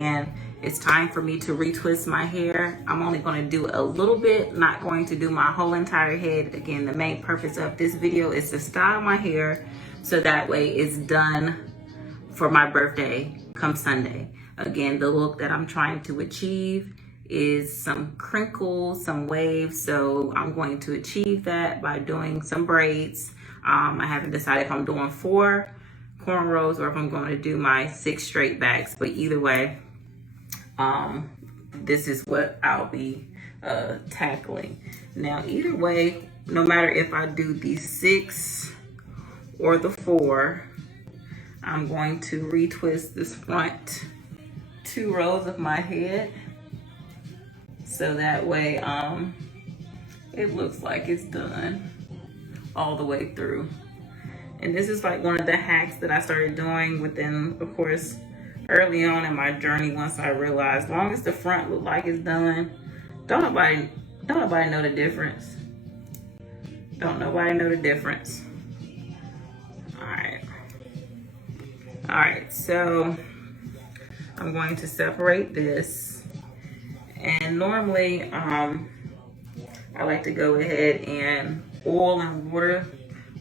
and it's time for me to retwist my hair. I'm only going to do a little bit, not going to do my whole entire head. Again, the main purpose of this video is to style my hair so that way it's done for my birthday come Sunday. Again, the look that I'm trying to achieve is some crinkles, some waves, so I'm going to achieve that by doing some braids. I haven't decided if I'm doing 4 cornrows or if I'm going to do my 6 straight backs, but either way, this is what I'll be tackling. Now, either way, no matter if I do the 6 or the 4, I'm going to retwist this front 2 rows of my head, so that way it looks like it's done all the way through. And this is like one of the hacks that I started doing within, of course, early on in my journey. Once I realized, as long as the front look like it's done, don't nobody know the difference. Don't nobody know the difference. All right, so I'm going to separate this, and normally I like to go ahead and oil and water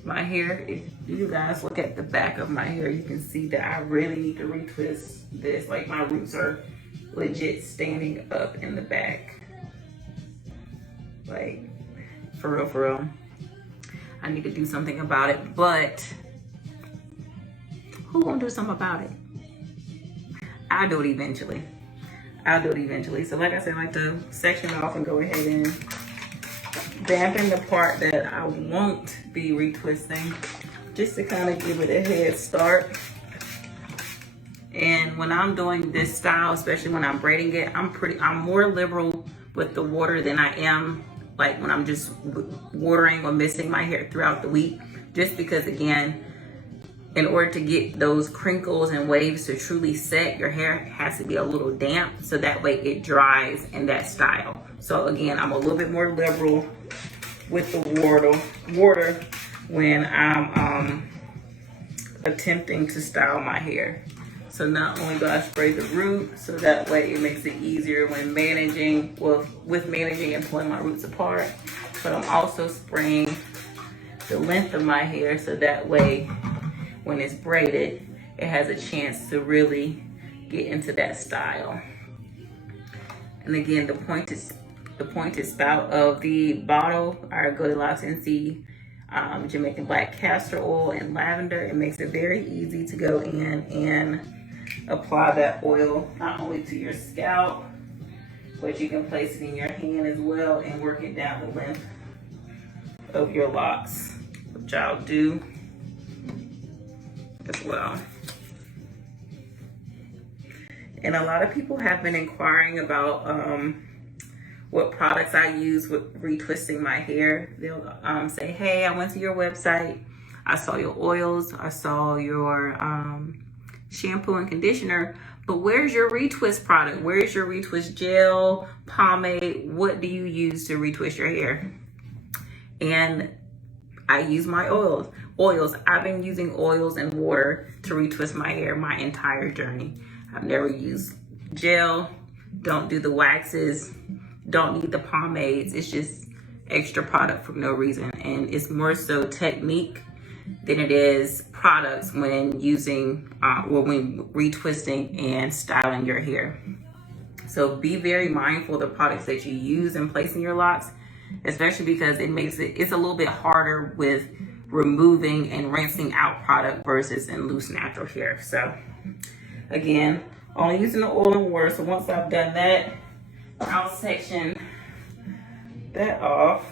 my hair. If you guys look at the back of my hair, you can see that I really need to retwist this. Like, my roots are legit standing up in the back. Like, for real, for real. I need to do something about it, but who gonna do something about it? I'll do it eventually. I'll do it eventually. So like I said, I like to section off and go ahead and dampen the part that I won't be retwisting, just to kind of give it a head start. And when I'm doing this style, especially when I'm braiding it, I'm more liberal with the water than I am like when I'm just watering or misting my hair throughout the week, just because, again, in order to get those crinkles and waves to truly set, your hair has to be a little damp, so that way it dries in that style. So again, I'm a little bit more liberal with the water when I'm attempting to style my hair. So not only do I spray the root, so that way it makes it easier when managing, with managing and pulling my roots apart, but I'm also spraying the length of my hair, so that way when it's braided, it has a chance to really get into that style. And again, the pointed spout of the bottle, our GoldiLocsNC Jamaican black castor oil and lavender, it makes it very easy to go in and apply that oil not only to your scalp, but you can place it in your hand as well and work it down the length of your locks, which I'll do as well. And a lot of people have been inquiring about what products I use with retwisting my hair. They'll say, hey, I went to your website, I saw your oils, I saw your shampoo and conditioner, but where's your retwist product? Where's your retwist gel, pomade? What do you use to retwist your hair? And I use my oils. I've been using oils and water to retwist my hair my entire journey. I've never used gel, don't do the waxes, don't need the pomades. It's just extra product for no reason. And it's more so technique than it is products when using, when retwisting and styling your hair. So be very mindful of the products that you use in placing your locks, especially because it's a little bit harder with removing and rinsing out product versus in loose natural hair. So again, only using the oil and water. So once I've done that, I'll section that off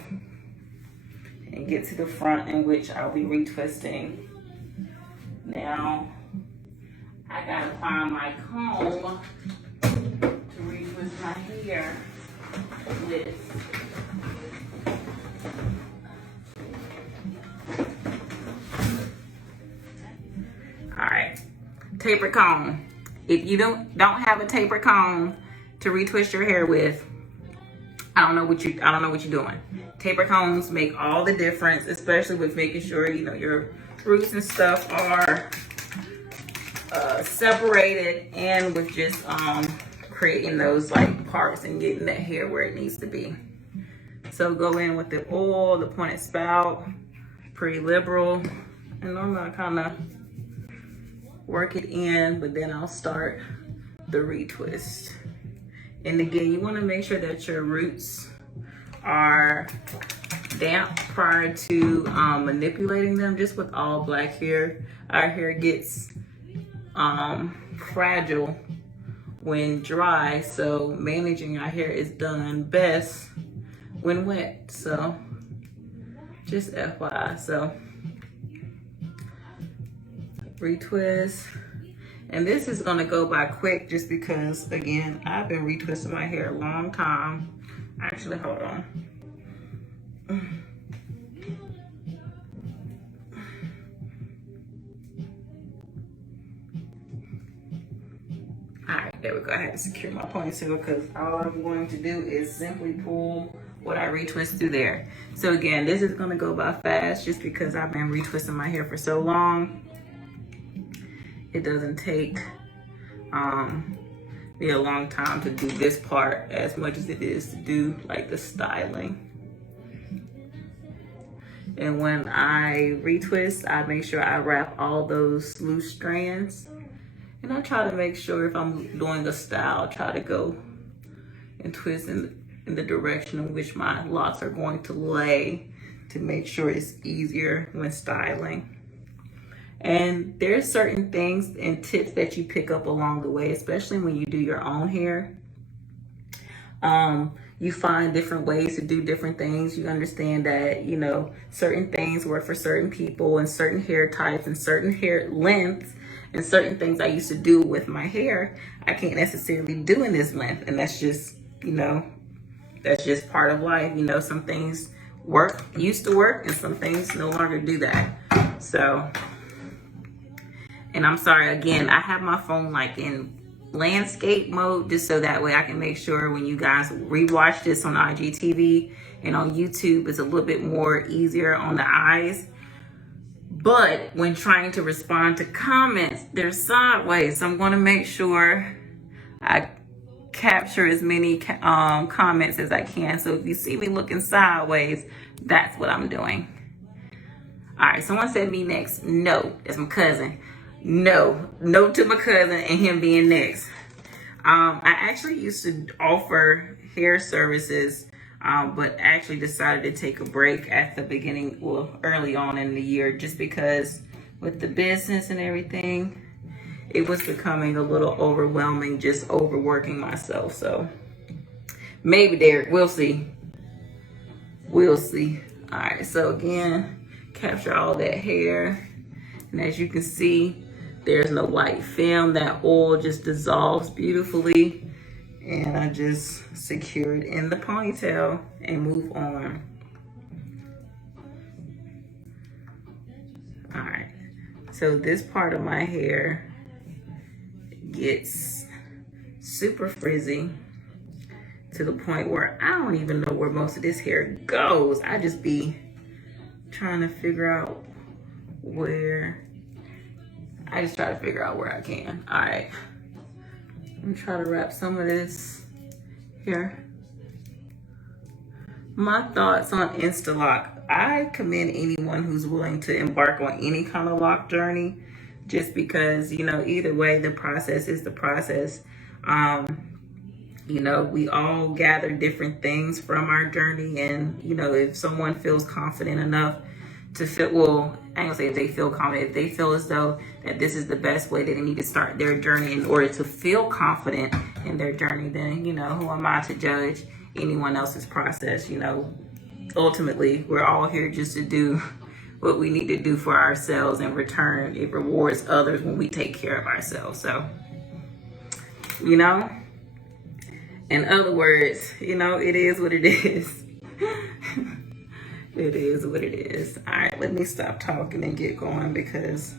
and get to the front, in which I'll be retwisting. Now I gotta find my comb to retwist my hair with. All right, tapered comb. If you don't have a tapered comb to retwist your hair with, I don't know what you're doing. Tapered combs make all the difference, especially with making sure, you know, your roots and stuff are separated and with just creating those like parts and getting that hair where it needs to be. So go in with the oil, the pointed spout, pretty liberal, and I'm gonna kind of work it in, but then I'll start the retwist. And again, you want to make sure that your roots are damp prior to manipulating them. Just with all black hair, our hair gets fragile when dry, so managing our hair is done best when wet. So just FYI. So retwist, and this is gonna go by quick just because again I've been retwisting my hair a long time. Actually, hold on. All right, there we go. I had to secure my ponytail because all I'm going to do is simply pull what I retwist through there. So again, this is gonna go by fast just because I've been retwisting my hair for so long. It doesn't take me a long time to do this part as much as it is to do like the styling. And when I retwist, I make sure I wrap all those loose strands. And I try to make sure if I'm doing a style, try to go and twist in the direction in which my locks are going to lay to make sure it's easier when styling. And there's certain things and tips that you pick up along the way, especially when you do your own hair. You find different ways to do different things. You understand that, you know, certain things work for certain people and certain hair types and certain hair lengths and certain things I used to do with my hair, I can't necessarily do in this length. And that's just, you know, that's just part of life. You know, some things used to work and some things no longer do that. So, and I'm sorry, again, I have my phone like in landscape mode just so that way I can make sure when you guys rewatch this on IGTV and on YouTube, it's a little bit more easier on the eyes. But when trying to respond to comments, they're sideways. So I'm going to make sure I capture as many comments as I can. So if you see me looking sideways, that's what I'm doing. All right, someone said me next. No, that's my cousin. No to my cousin and him being next. I actually used to offer hair services, but actually decided to take a break at the beginning, well, early on in the year, just because with the business and everything, it was becoming a little overwhelming, just overworking myself. So maybe Derek, we'll see. We'll see. All right, so again, capture all that hair. And as you can see, there's no white film. That oil just dissolves beautifully. And I just secure it in the ponytail and move on. All right, so this part of my hair gets super frizzy to the point where I don't even know where most of this hair goes. I just be trying to figure out where. I just try to figure out where I can. All right, I'm gonna try to wrap some of this here. My thoughts on Instalock. I commend anyone who's willing to embark on any kind of lock journey, just because, you know, either way, the process is the process. You know, we all gather different things from our journey, and, you know, if someone feels confident enough to feel, well, I ain't gonna say if they feel confident, if they feel as though that this is the best way that they need to start their journey in order to feel confident in their journey, then, you know, who am I to judge anyone else's process? You know, ultimately, we're all here just to do what we need to do for ourselves. In return, it rewards others when we take care of ourselves. So, you know, in other words, you know, it is what it is. It is what it is. All right, let me stop talking and get going because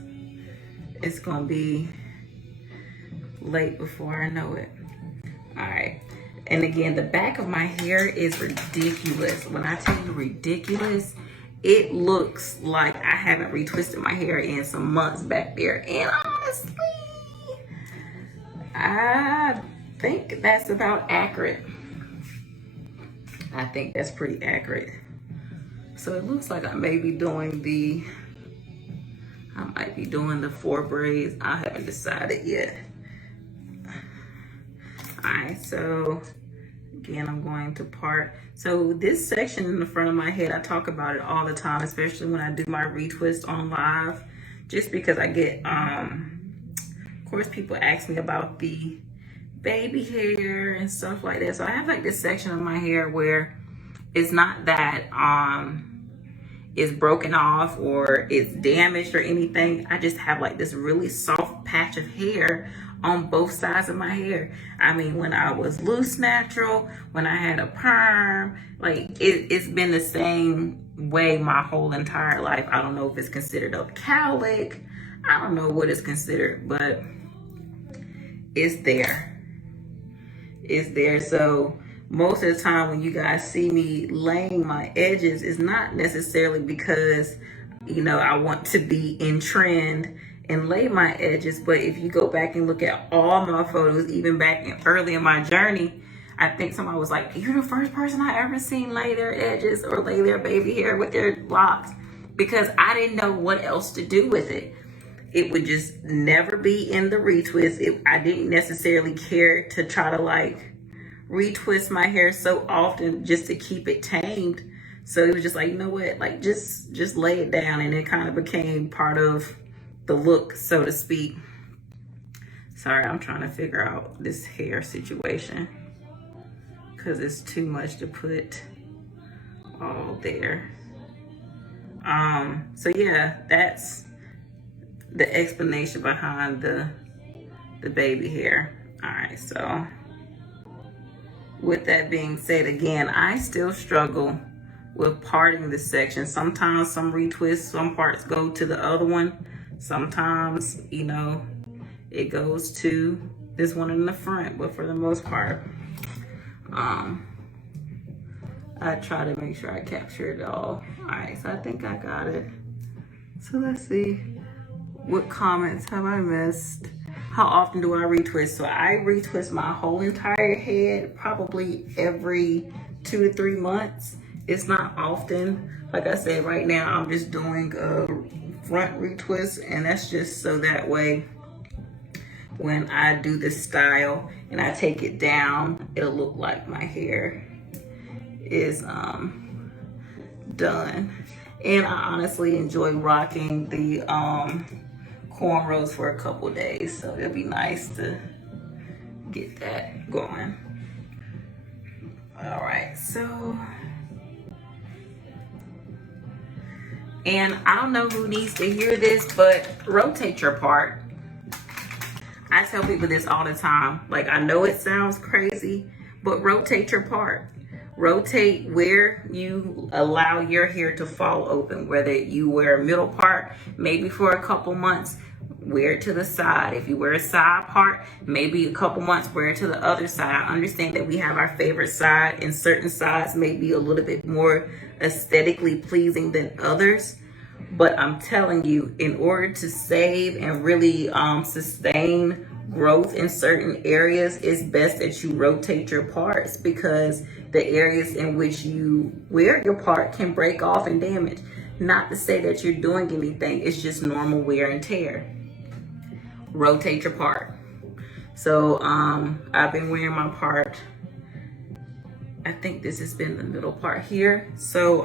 it's gonna be late before I know it. All right, and again, the back of my hair is ridiculous. When I tell you ridiculous, it looks like I haven't retwisted my hair in some months back there. And honestly, I think that's about accurate. I think that's pretty accurate. So it looks like I may be doing I might be doing the 4 braids. I haven't decided yet. All right, so again, I'm going to part. So this section in the front of my head, I talk about it all the time, especially when I do my retwist on live, just because I get, of course, people ask me about the baby hair and stuff like that. So I have like this section of my hair where it's not that it's broken off or it's damaged or anything. I just have like this really soft patch of hair on both sides of my hair. I mean, when I was loose natural, when I had a perm, like it's been the same way my whole entire life. I don't know if it's considered a cowlick. I don't know what it's considered, but it's there. It's there. So most of the time when you guys see me laying my edges, it's not necessarily because, you know, I want to be in trend and lay my edges. But if you go back and look at all my photos, even back early in my journey, I think somebody was like, you're the first person I ever seen lay their edges or lay their baby hair with their locks, because I didn't know what else to do with it. It would just never be in the retwist. I didn't necessarily care to try to like retwist my hair so often just to keep it tamed. So it was just like, you know what, like just lay it down, and it kind of became part of the look, so to speak. Sorry, I'm trying to figure out this hair situation because it's too much to put all there. So yeah, that's the explanation behind the baby hair. All right, so with that being said, again, I still struggle with parting this section. Sometimes some retwists, some parts go to the other one. Sometimes, you know, it goes to this one in the front, but for the most part, I try to make sure I capture it all. All right, so I think I got it. So let's see. What comments have I missed? How often do I retwist? So I retwist my whole entire head probably every 2 to 3 months. It's not often. Like I said, right now I'm just doing a front retwist, and that's just so that way when I do this style and I take it down, it'll look like my hair is done. And I honestly enjoy rocking the cornrows for a couple days, so it'll be nice to get that going. All right, so, and I don't know who needs to hear this, but rotate your part. I tell people this all the time. Like, I know it sounds crazy, but rotate your part. Rotate where you allow your hair to fall open, whether you wear a middle part, maybe for a couple months, wear it to the side. If you wear a side part, maybe a couple months, wear it to the other side. I understand that we have our favorite side, and certain sides may be a little bit more aesthetically pleasing than others. But I'm telling you, in order to save and really sustain growth in certain areas, it's best that you rotate your parts, because the areas in which you wear your part can break off and damage. Not to say that you're doing anything, it's just normal wear and tear. Rotate your part. So I've been wearing my part, I think this has been the middle part here. So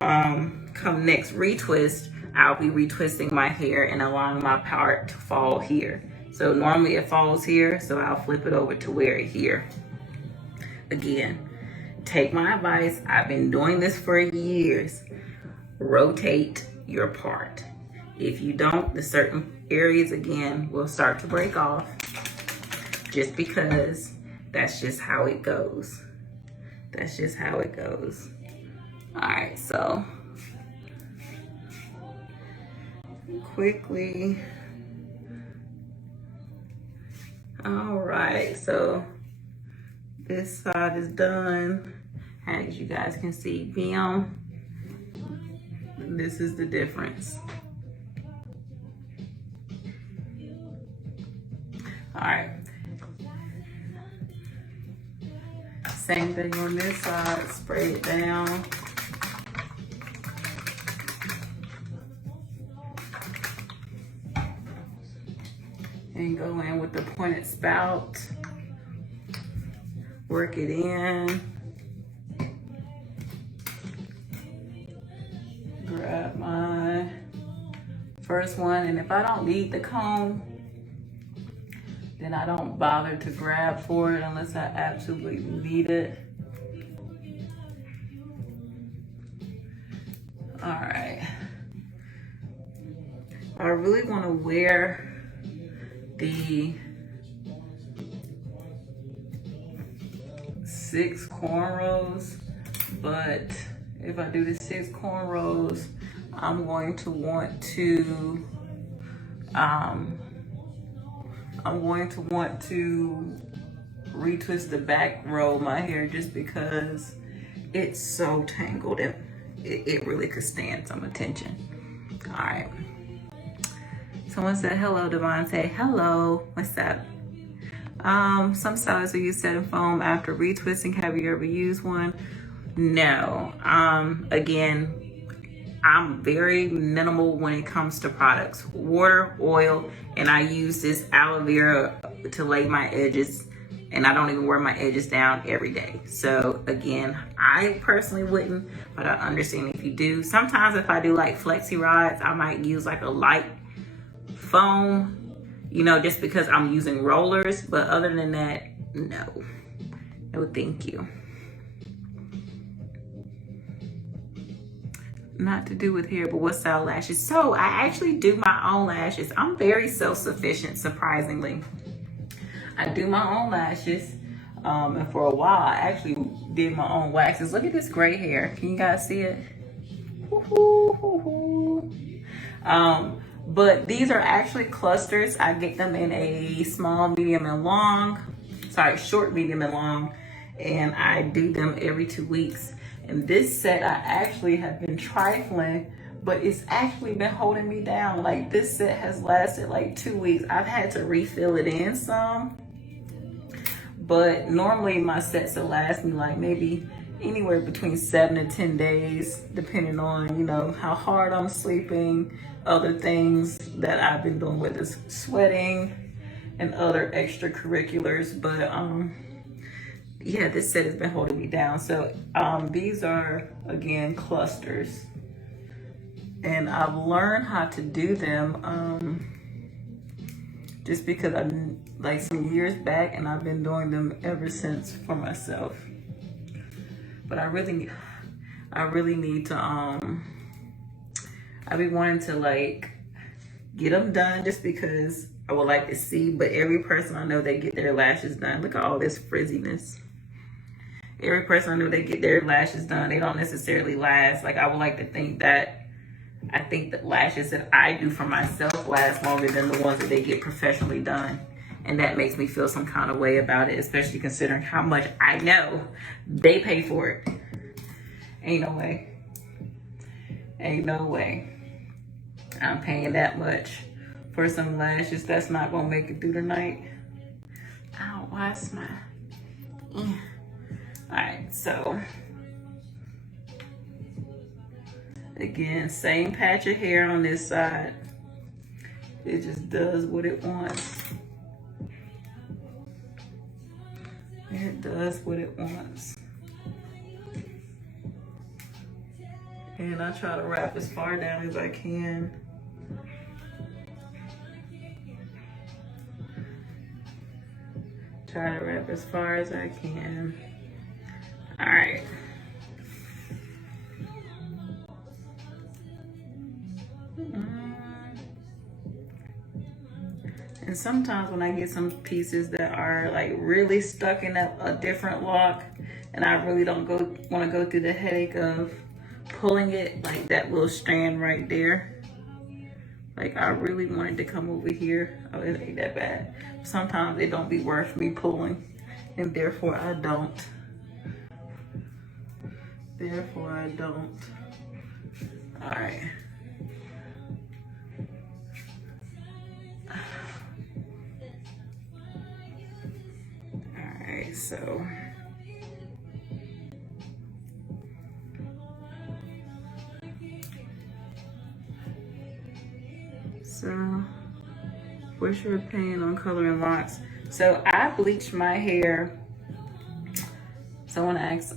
come next retwist, I'll be retwisting my hair and allowing my part to fall here. So normally it falls here, so I'll flip it over to wear it here. Again, take my advice. I've been doing this for years. Rotate your part. If you don't, the certain areas again will start to break off, just because that's just how it goes. That's just how it goes. All right, so quickly. All right, so this side is done. As you guys can see, bam, this is the difference. All right, Same thing on this side, spray it down. And go in with the pointed spout. Work it in. Grab my first one, and if I don't need the comb, then I don't bother to grab for it unless I absolutely need it. All right. I really want to wear the 6 cornrows, but if I do the 6 cornrows, I'm going to want to retwist the back row of my hair just because it's so tangled and it really could stand some attention. All right. Someone said, hello, Devontae. Hello, what's up? Some stylists will use setting foam after retwisting. Have you ever used one? No. Again, I'm very minimal when it comes to products. Water, oil, and I use this aloe vera to lay my edges, and I don't even wear my edges down every day. So again, I personally wouldn't, but I understand if you do. Sometimes if I do like flexi rods, I might use like a light foam, you know, just because I'm using rollers. But other than that, no. No, thank you. Not to do with hair, but what style lashes? So I actually do my own lashes. I'm very self-sufficient, surprisingly. I do my own lashes. And for a while, I actually did my own waxes. Look at this gray hair. Can you guys see it? But these are actually clusters. I get them in a small, medium, and long. Sorry, short, medium, and long. And I do them every 2 weeks. And this set, I actually have been trifling, but it's actually been holding me down. Like, this set has lasted like 2 weeks. I've had to refill it in some, but normally my sets will last me like maybe anywhere between 7 to 10 days, depending on, you know, how hard I'm sleeping, other things that I've been doing with this sweating and other extracurriculars. But yeah, this set has been holding me down. So these are, again, clusters. And I've learned how to do them just because I'm like some years back, and I've been doing them ever since for myself. But I really need to, I've been wanting to like get them done just because I would like to see, but every person I know, they get their lashes done. Look at all this frizziness. Every person I know, they get their lashes done. They don't necessarily last. Like, I would like to think that, I think that lashes that I do for myself last longer than the ones that they get professionally done. And that makes me feel some kind of way about it, especially considering how much I know they pay for it. Ain't no way. Ain't no way I'm paying that much for some lashes that's not gonna make it through the night. Ow, why is my... All right, so again, same patch of hair on this side. It just does what it wants. It does what it wants. And I try to wrap as far down as I can. Try to wrap as far as I can. All right. And sometimes when I get some pieces that are like really stuck in a different lock, and I really don't want to go through the headache of pulling it, like that little strand right there. Like, I really wanted to come over here. Oh, it ain't that bad. Sometimes it don't be worth me pulling, and therefore I don't. Therefore I don't. All right. All right, so What's your opinion on coloring locks? So I bleached my hair. Someone asked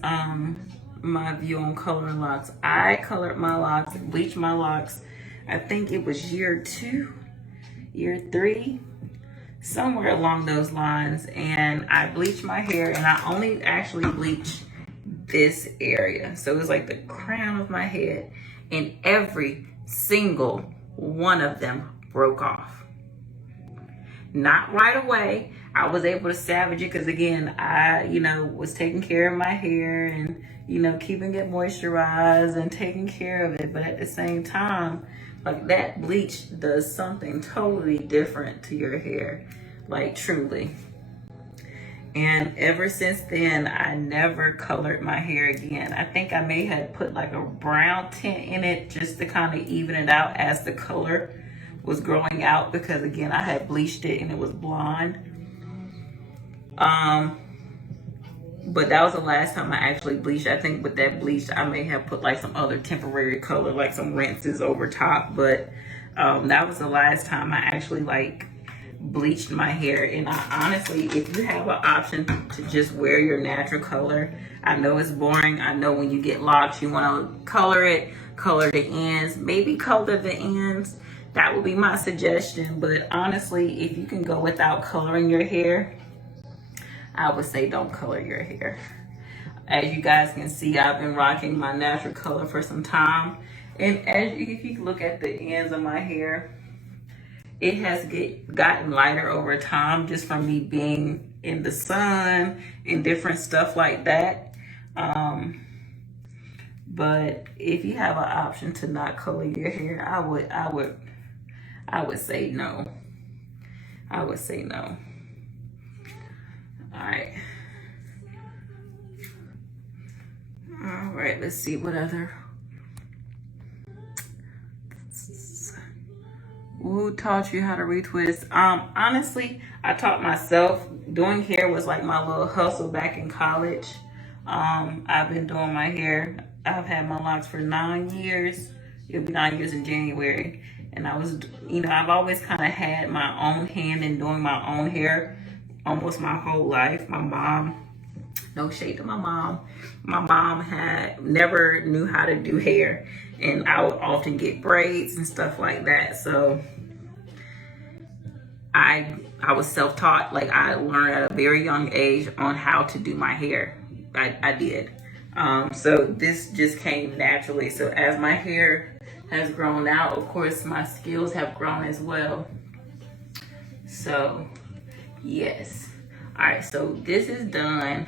my view on coloring locks. I colored my locks, bleached my locks. I think it was year 2, year 3, somewhere along those lines. And I bleached my hair, and I only actually bleached this area. So it was like the crown of my head, and every single one of them broke off. Not right away. I was able to salvage it because, again, I, was taking care of my hair and, keeping it moisturized and taking care of it. But at the same time, like, that bleach does something totally different to your hair, like, truly. And ever since then, I never colored my hair again. I think I may have put like a brown tint in it just to kind of even it out as the color was growing out, because again, I had bleached it and it was blonde. But that was the last time I actually bleached. I think with that bleach, I may have put like some other temporary color, like some rinses over top. But that was the last time I actually like bleached my hair. And I honestly, if you have an option to just wear your natural color, I know it's boring. I know when you get locks, you want to color it, color the ends, maybe color the ends. That would be my suggestion. But honestly, if you can go without coloring your hair, I would say don't color your hair. As you guys can see, I've been rocking my natural color for some time. And if you look at the ends of my hair, it has gotten lighter over time just from me being in the sun and different stuff like that. But if you have an option to not color your hair, I would say no. I would say no. All right, let's see what other. Who taught you how to retwist? Honestly, I taught myself. Doing hair was like my little hustle back in college. I've been doing my hair. I've had my locks for 9 years. It'll be 9 years in January. And I was, I've always kind of had my own hand in doing my own hair almost my whole life. My mom, no shade to my mom had never knew how to do hair, and I would often get braids and stuff like that. So I was self-taught. Like, I learned at a very young age on how to do my hair. I did. So this just came naturally. So as my hair has grown out, of course my skills have grown as well. So yes. All right, so this is done.